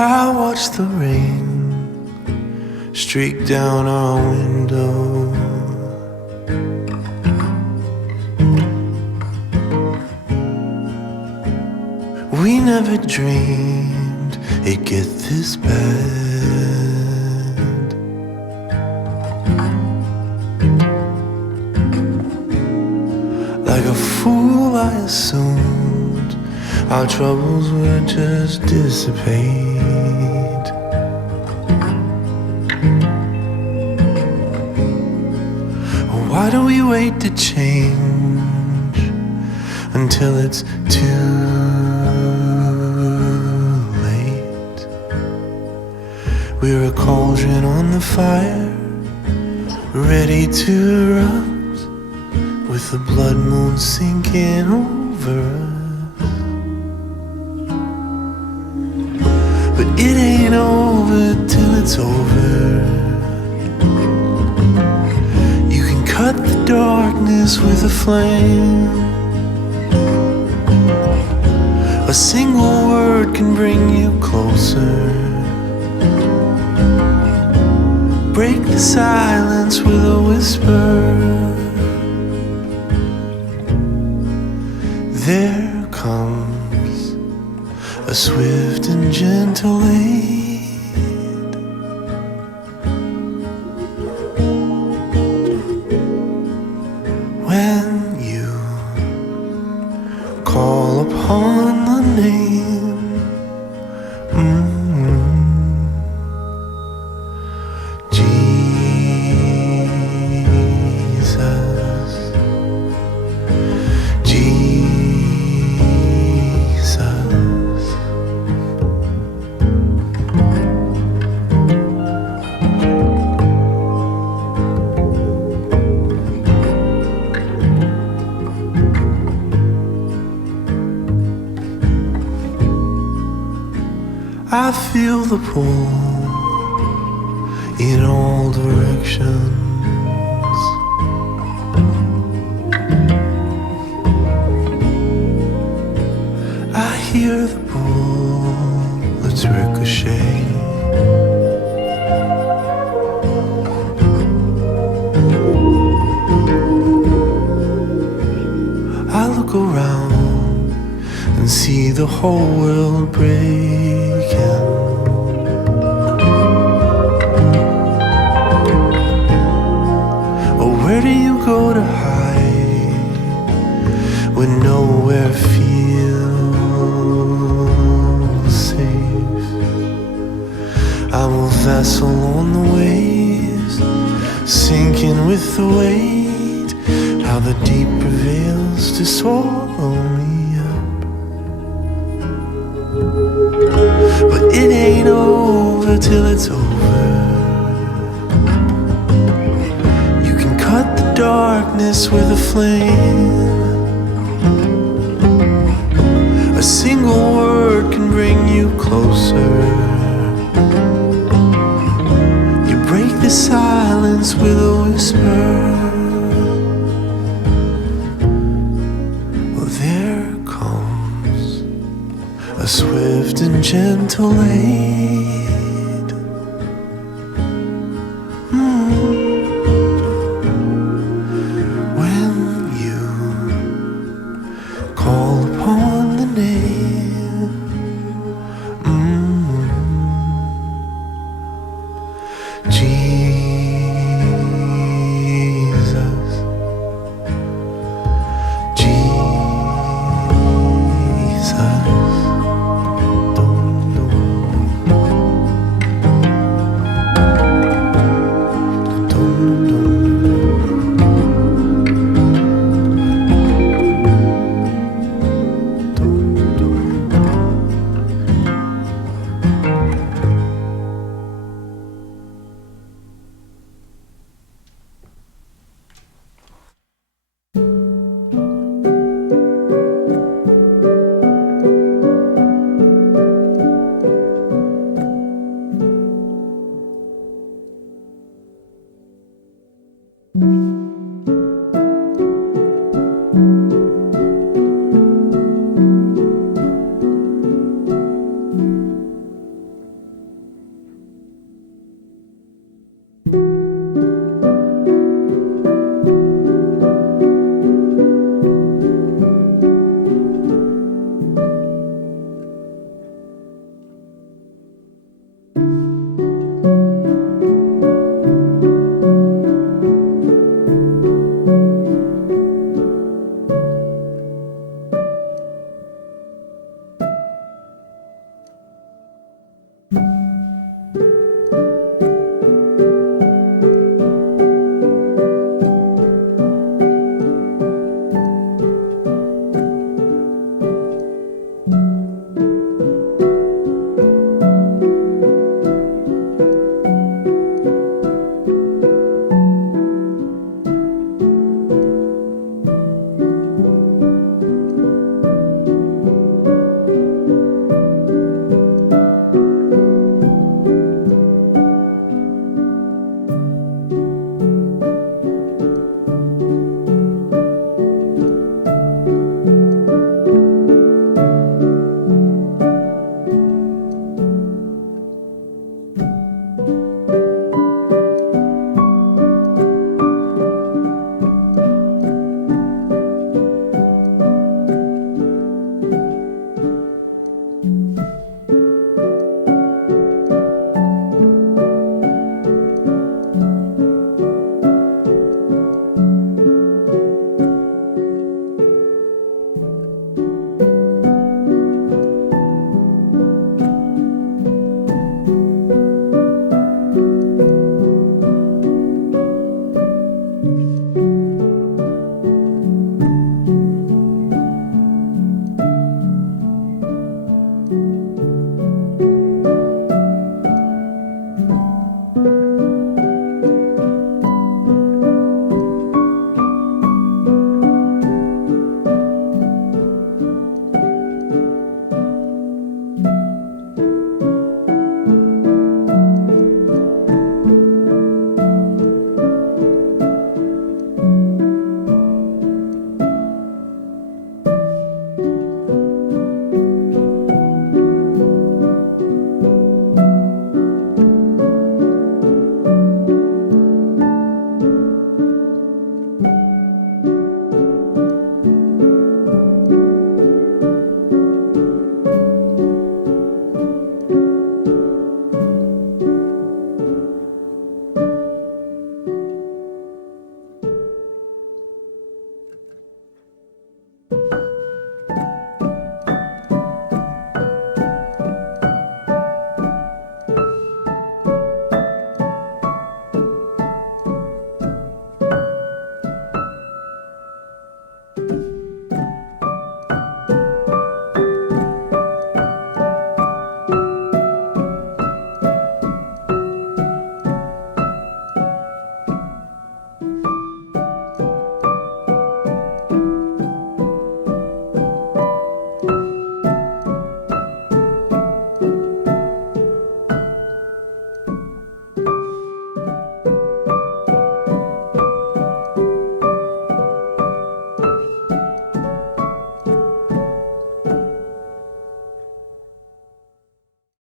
I watch the rain streak down our window. We never dreamed it'd get this bad. Like a fool I assumed our troubles would just dissipate. Why do we wait to change until it's too late? We're a cauldron on the fire, ready to erupt, with the blood moon sinking over us. But it ain't over till it's over. You can cut the darkness with a flame. A single word can bring you closer. Break the silence with a whisper. There comes a swift and gentle aid. When you call upon the name, Jesus, Jesus. I feel the pull in all directions. I hear the bullets ricochet. I look around and see the whole world breaking. Oh, where do you go to hide when nowhere feels safe? I'm a vessel on the waves, sinking with the weight. How the deep prevails to swallow me up. But it ain't over till it's over. You can cut the darkness with a flame. A single word can bring you closer. You break the silence with a whisper. Well, there comes a swift and gentle aid.